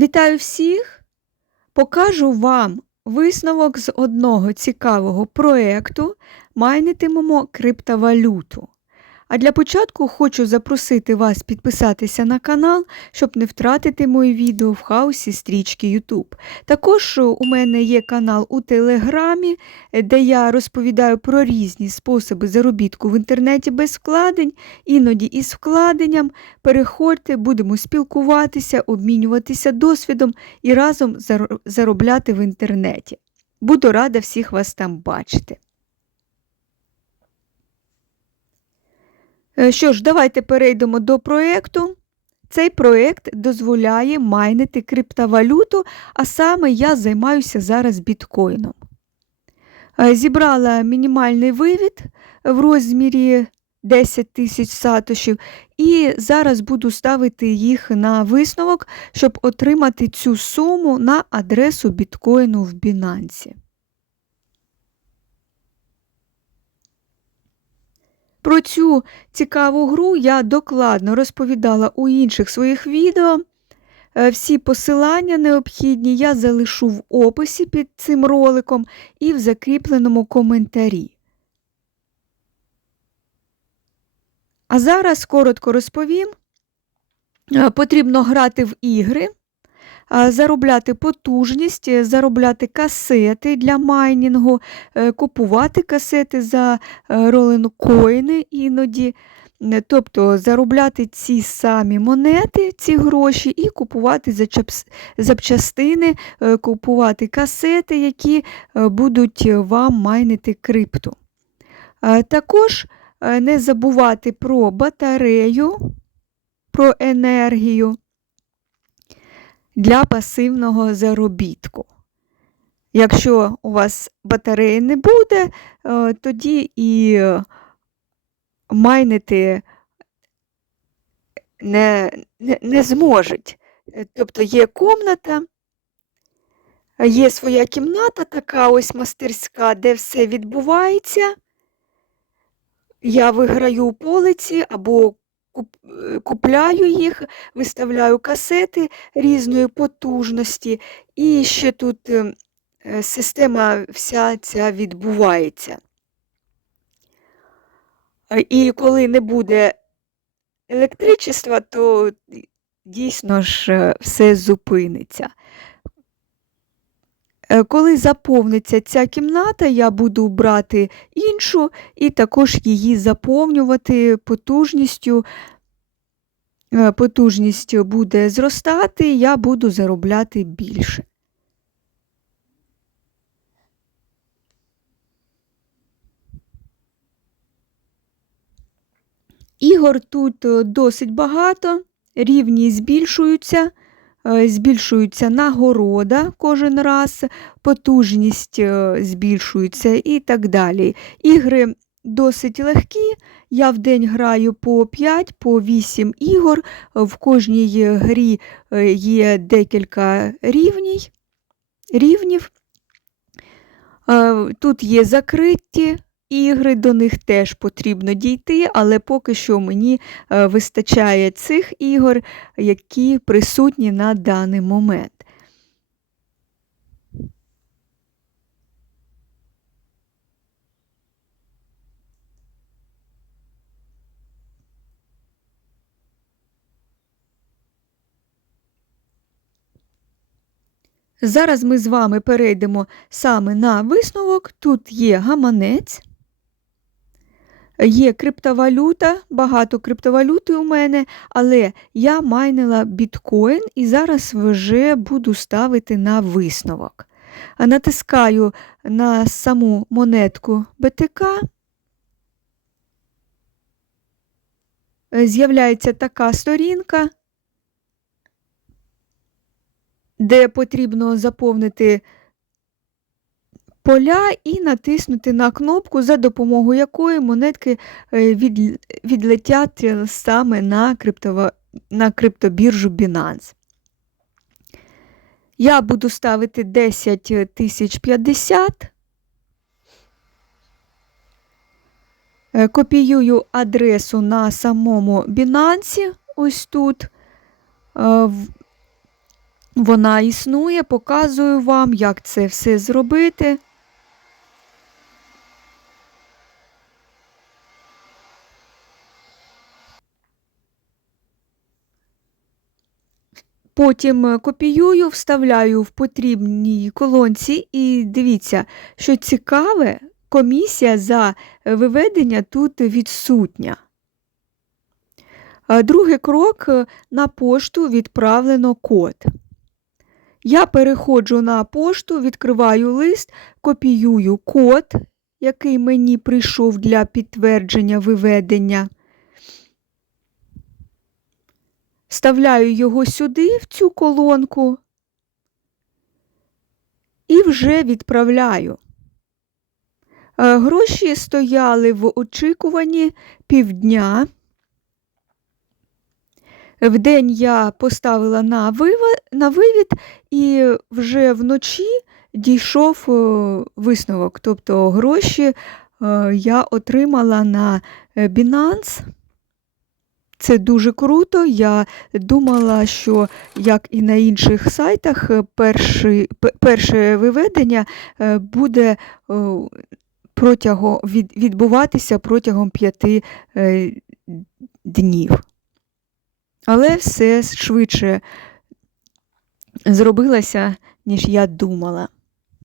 Вітаю всіх! Покажу вам висновок з одного цікавого проєкту Майнитимемо криптовалюту. А для початку хочу запросити вас підписатися на канал, щоб не втратити мої відео в хаосі стрічки YouTube. Також у мене є канал у Телеграмі, де я розповідаю про різні способи заробітку в інтернеті без вкладень, іноді із вкладенням. Переходьте, будемо спілкуватися, обмінюватися досвідом і разом заробляти в інтернеті. Буду рада всіх вас там бачити. Що ж, давайте перейдемо до проєкту. Цей проєкт дозволяє майнити криптовалюту, а саме я займаюся зараз біткоїном. Е, зібрала мінімальний вивід в розмірі 10 тисяч сатошів, і зараз буду ставити їх на висновок, щоб отримати цю суму на адресу біткоїну в Binance. Про цю цікаву гру я докладно розповідала у інших своїх відео. Е, всі посилання необхідні я залишу в описі під цим роликом і в закріпленому коментарі. А зараз коротко розповім. Е, потрібно грати в ігри, заробляти потужність, е, заробляти касети для майнінгу, е, купувати касети за е, ролинкоїни іноді. Тобто заробляти ці самі монети, ці гроші, і купувати запчастини, купувати касети, які будуть вам майнити крипту. Також не забувати про батарею, про енергію для пасивного заробітку. Якщо у вас батареї не буде, е, тоді і майнити не, не, не зможуть. Тобто є комната, є своя кімната, така ось мастерська, де все відбувається. Я виграю полиці або купляю їх, виставляю касети різної потужності, і ще тут е, е, система вся ця відбувається. І коли не буде електричества, то дійсно ж все зупиниться. Коли заповниться ця кімната, я буду брати іншу і також її заповнювати потужністю. Е, потужність буде зростати, я буду заробляти більше. Ігор тут е, досить багато, рівні збільшуються. Е, збільшується нагорода кожен раз, потужність е, збільшується і так далі. Ігри досить легкі. Я в день граю по 5, по 8 ігор. В кожній грі е, є декілька рівнів. Тут є закриті ігри, до них теж потрібно дійти, але поки що мені е, вистачає цих ігор, які присутні на даний момент. Зараз ми з вами перейдемо саме на висновок. Тут є гаманець. Є криптовалюта, багато криптовалюти у мене, але я майнила біткоін і зараз вже буду ставити на висновок. Натискаю на саму монетку БТК. З'являється така сторінка, де потрібно заповнити поля і натиснути на кнопку, за допомогою якої монетки е, відлетять е, саме на, криптово... на криптобіржу Binance. Я буду ставити 10 тисяч 50. Е, копіюю адресу на самому Binance, ось тут. Вона існує, показую вам, як це все зробити. Потім е, копіюю, вставляю в потрібній колонці, і дивіться, що цікаве, комісія за виведення тут відсутня. Другий крок е, на пошту відправлено код. Я переходжу на пошту, відкриваю лист, копіюю код, який мені прийшов для підтвердження виведення. Вставляю його сюди, в цю колонку, і вже відправляю. Е, Гроші стояли в очікуванні півдня. Вдень я поставила на на вивід, і вже вночі дійшов е, висновок. Тобто гроші е, я отримала на Binance. Це дуже круто. Я думала, що як і на інших сайтах, е, перший, пе- перше виведення е, буде е, протягом, від, відбуватися протягом п'яти днів. Але все швидше зробилося, ніж я думала.